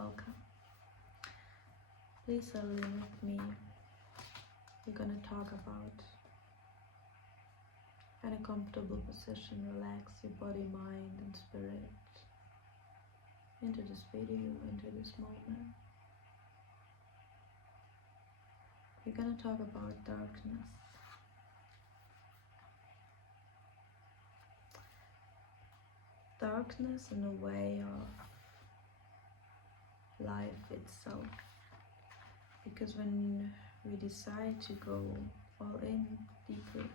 welcome. Please settle in with me. We're gonna talk about at a comfortable position, relax your body, mind and spirit into this video, into this moment. We're gonna talk about darkness. Darkness in a way of life itself. Because when we decide to go all in deeper,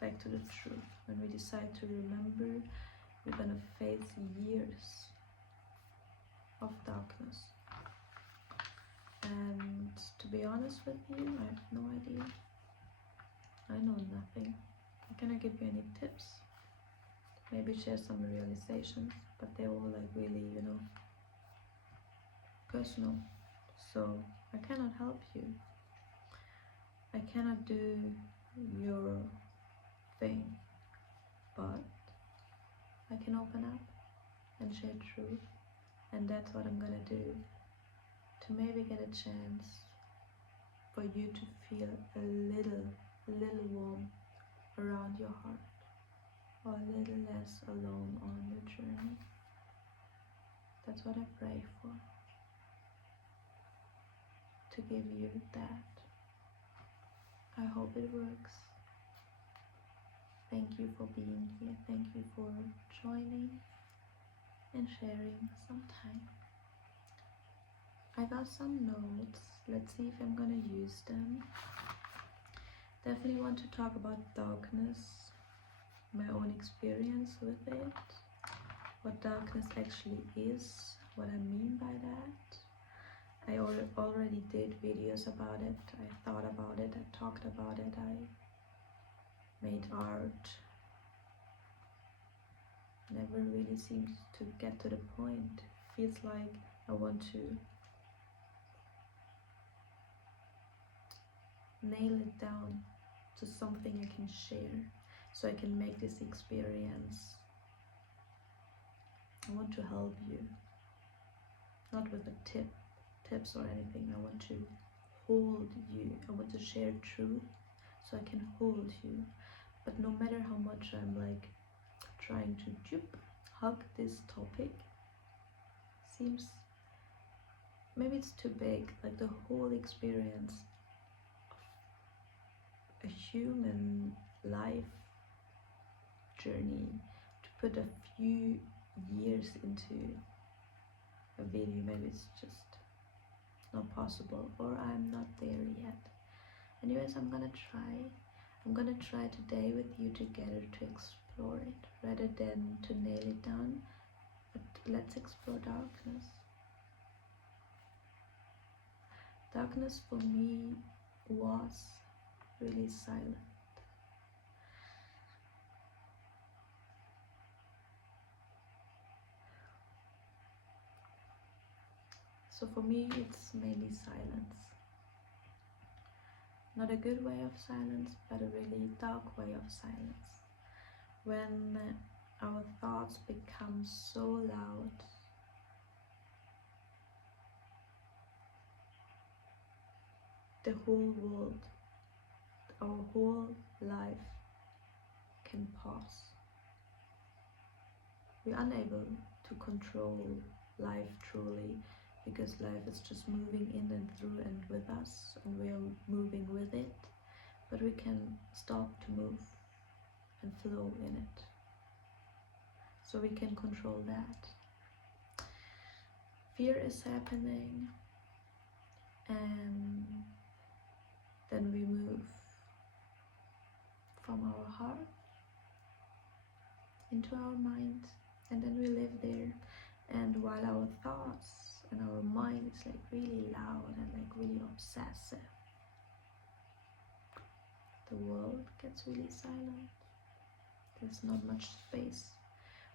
back to the truth, when we decide to remember, we're gonna face years of darkness. And to be honest with you, I have no idea. I know nothing. I cannot give you any tips. Maybe share some realizations, but they're all like really, personal. So I cannot help you. I cannot do your thing, but I can open up and share truth, and that's what I'm gonna do, to maybe get a chance for you to feel a little warm around your heart, or a little less alone on your journey. That's what I pray for, to give you that. I hope it works. Thank you for being here. Thank you for joining and sharing some time. I got some notes. Let's see if I'm gonna use them. Definitely want to talk about darkness, my own experience with it, what darkness actually is, what I mean by that. I already did videos about it, I thought about it, I talked about it, I made art. Never really seems to get to the point. Feels like I want to nail it down to something I can share, so I can make this experience. I want to help you, not with a tips or anything. I want to hold you. I want to share truth so I can hold you. But no matter how much I'm like trying to hug this topic, seems maybe it's too big. Like the whole experience of a human life journey, to put a few years into a video, maybe it's just not possible, or I'm not there yet. Anyways, I'm gonna try today with you together to explore it, rather than to nail it down. But let's explore darkness. Darkness for me was really silent. So for me, it's mainly silence. Not a good way of silence, but a really dark way of silence. When our thoughts become so loud, the whole world, our whole life can pause. We're unable to control life truly, because life is just moving in and through and with us, and we are moving with it, but we can stop to move and flow in it. So we can control that. Fear is happening, and then we move from our heart into our mind, and then we live there. And while our thoughts and our mind is like really loud and like really obsessive, the world gets really silent. There's not much space.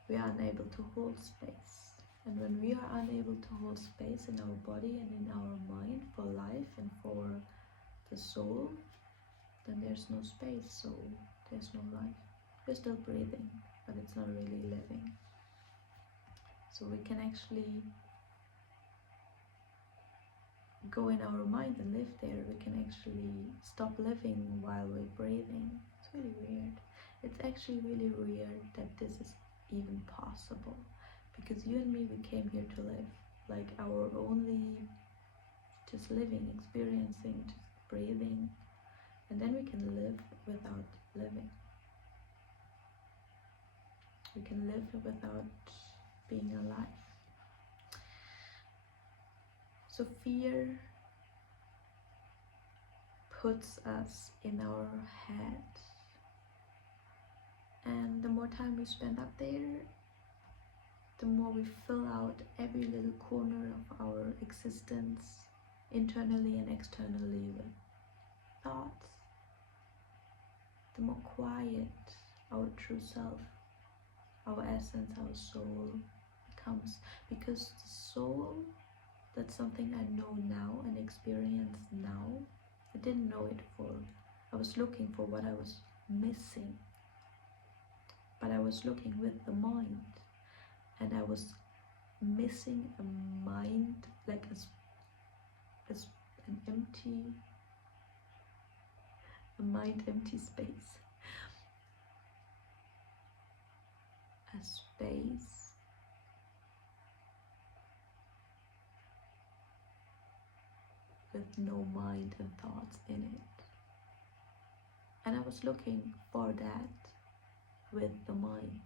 We are unable to hold space. And when we are unable to hold space in our body and in our mind for life and for the soul, then there's no space, so there's no life. We're still breathing, but it's not really living. So we can actually go in our mind and live there. We can actually stop living while we're breathing. It's really weird. It's actually really weird that this is even possible, because you and me, we came here to live, like our only just living, experiencing, just breathing, and then we can live without living. We can live without being alive. So fear puts us in our head, and the more time we spend up there, the more we fill out every little corner of our existence, internally and externally, with thoughts, the more quiet our true self, our essence, our soul becomes. Because the soul, that's something I know now and experience now. I didn't know it before. I was looking for what I was missing, but I was looking with the mind, and I was missing a mind, like an empty, a mind empty space, a space with no mind and thoughts in it. And I was looking for that with the mind.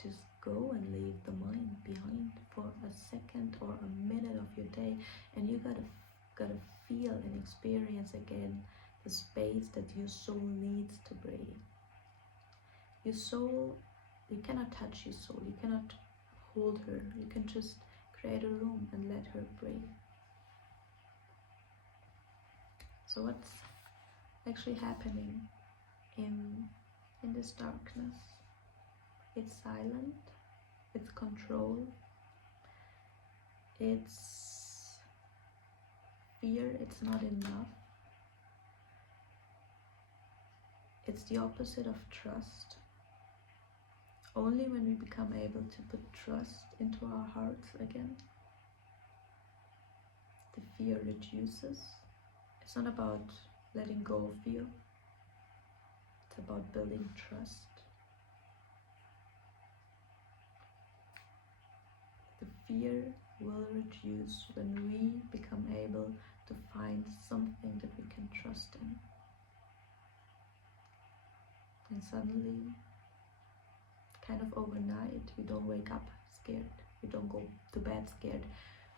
Just go and leave the mind behind for a second or a minute of your day, and you gotta feel and experience again the space that your soul needs to breathe. Your soul, you cannot touch your soul, you cannot hold her, you can just create a room and let her breathe. So what's actually happening in this darkness? It's silent, it's control, it's fear, it's not enough. It's the opposite of trust. Only when we become able to put trust into our hearts again, the fear reduces. It's not about letting go of fear. It's about building trust. The fear will reduce when we become able to find something that we can trust in. And suddenly, kind of overnight, we don't wake up scared. We don't go to bed scared.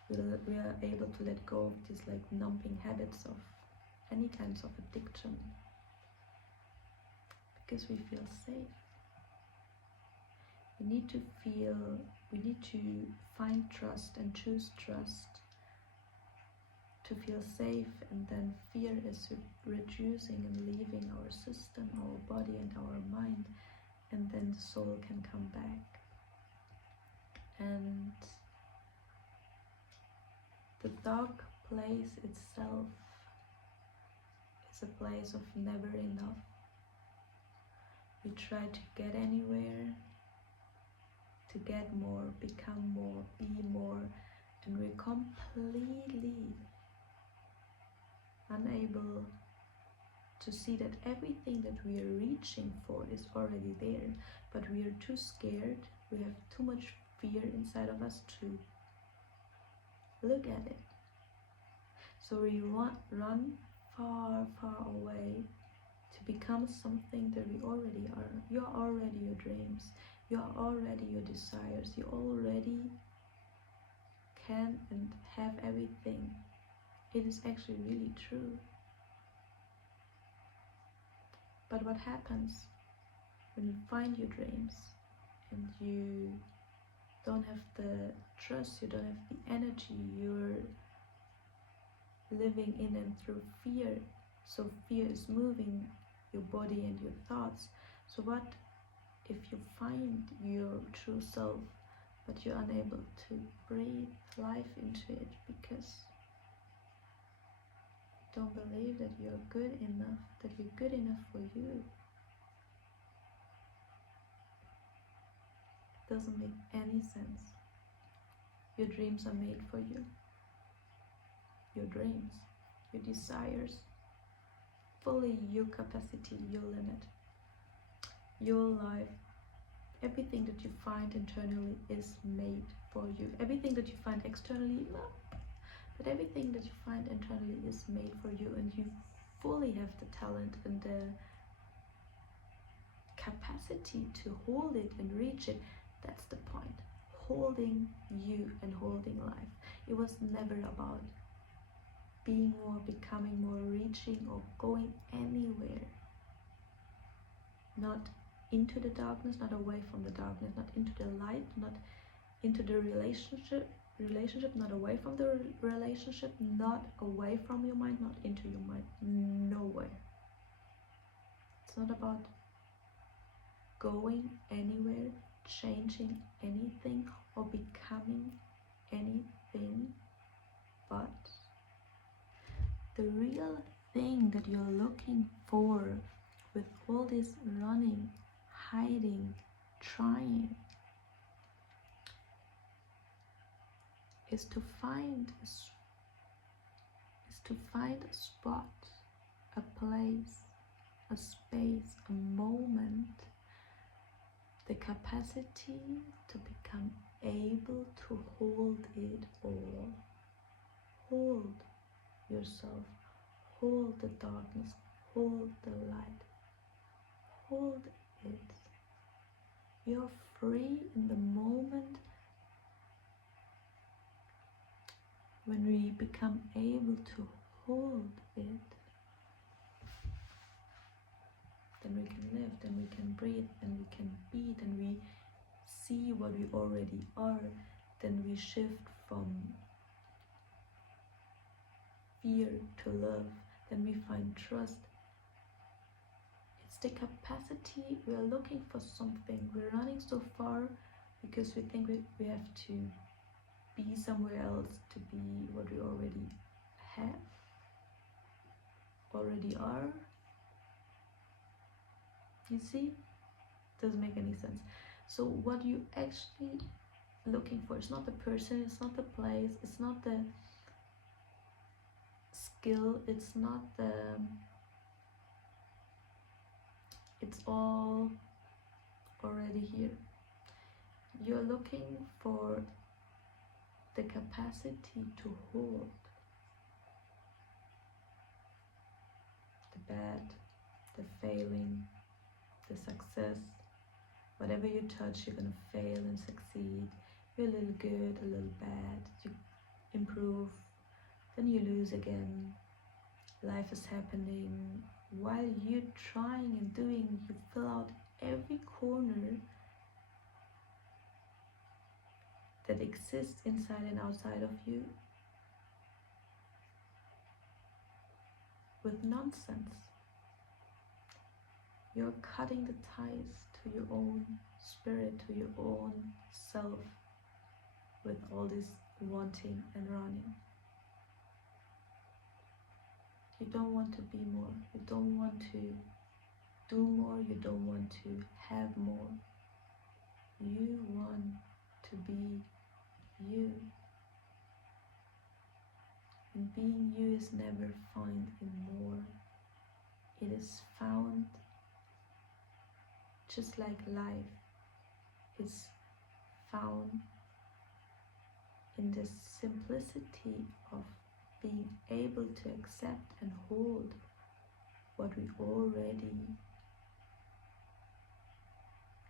We are able to let go of these like numbing habits of any kinds of addiction, because we feel safe. We need to find trust and choose trust to feel safe, and then fear is reducing and leaving our system, our body and our mind, and then the soul can come back. And the dark place itself is a place of never enough. We try to get anywhere, to get more, become more, be more, and we're completely unable to see that everything that we are reaching for is already there, but we are too scared, we have too much fear inside of us to look at it. So we run far, far away to become something that we already are. You're already your dreams, you're already your desires, you already can and have everything. It is actually really true. But what happens when you find your dreams and you don't have the trust, you don't have the energy, you're living in and through fear. So fear is moving your body and your thoughts. So what if you find your true self, but you're unable to breathe life into it because you don't believe that you're good enough, that you're good enough for you? It doesn't make any sense. Your dreams are made for you. your dreams, your desires, fully your capacity, your limit, your life. Everything that you find internally is made for you. Everything that you find externally, no. But everything that you find internally is made for you, and you fully have the talent and the capacity to hold it and reach it. That's the point. Holding you and holding life. It was never about being more, becoming more, reaching or going anywhere. Not into the darkness, not away from the darkness, not into the light, not into the relationship, not away from the relationship, not away from your mind, not into your mind, nowhere. It's not about going anywhere, changing anything or becoming anything, but the real thing that you're looking for with all this running, hiding, trying, is to find a spot, a place, a space, a moment, the capacity to become able to hold it all. Hold yourself, hold the darkness, hold the light, hold it. You're free in the moment when we become able to hold it. Then we can live, then we can breathe, then we can be, then we see what we already are, then we shift from fear to love, then we find trust. It's the capacity. We are looking for something. We're running so far because we think we have to be somewhere else to be what we already have, already are. You see? Doesn't make any sense. So what you actually looking for, it's not the person, it's not the place, it's not the skill, it's not the, it's all already here. You're looking for the capacity to hold the bad, the failing, the success. Whatever you touch, you're gonna fail and succeed. You're a little good, a little bad. You improve, then you lose again. Life is happening. While you're trying and doing, you fill out every corner that exists inside and outside of you with nonsense. You're cutting the ties to your own spirit, to your own self, with all this wanting and running. You don't want to be more, you don't want to do more, you don't want to have more. You want to be you. And being you is never found in more. It is found just like life is found in the simplicity of being able to accept and hold what we already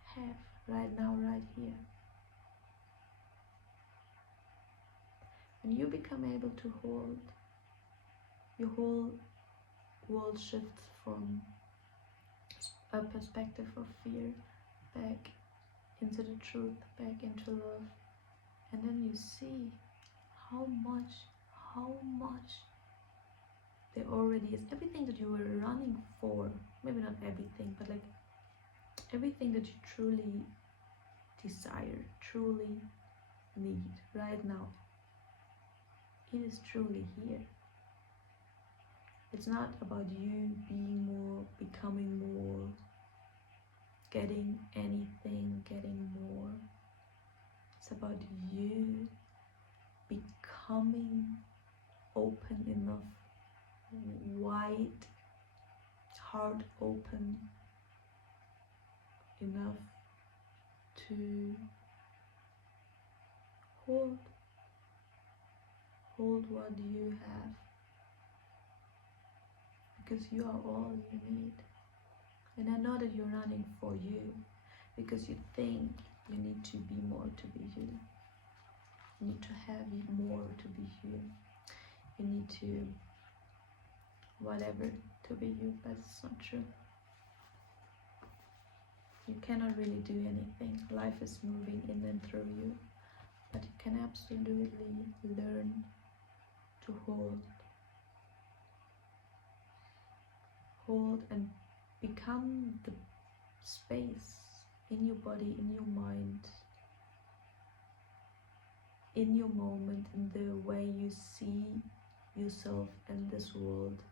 have right now, right here. When you become able to hold, your whole world shifts from a perspective of fear back into the truth, back into love. And then you see how much there already is. Everything that you were running for, maybe not everything, but like everything that you truly desire, truly need right now, it is truly here. It's not about you being more, becoming more, getting anything, getting more. It's about you becoming open wide, heart open enough to hold what you have, because you are all you need. And I know that you're running for you because you think you need to be more to be you. You need to have more to be you. You need to whatever to be you, but it's not true. You cannot really do anything. Life is moving in and through you, but you can absolutely learn to hold and become the space in your body, in your mind, in your moment, in the way you see yourself and this world.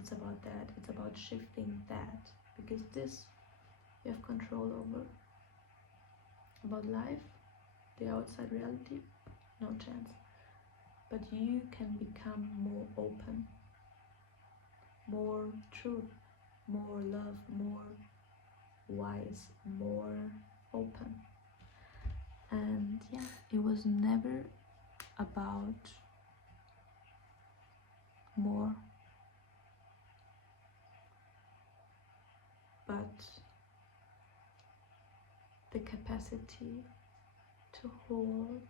It's about that. It's about shifting that, because this you have control over. About life, the outside reality, no chance. But you can become more open, more truth, more love, more wise, more open. And yeah, it was never about more, but the capacity to hold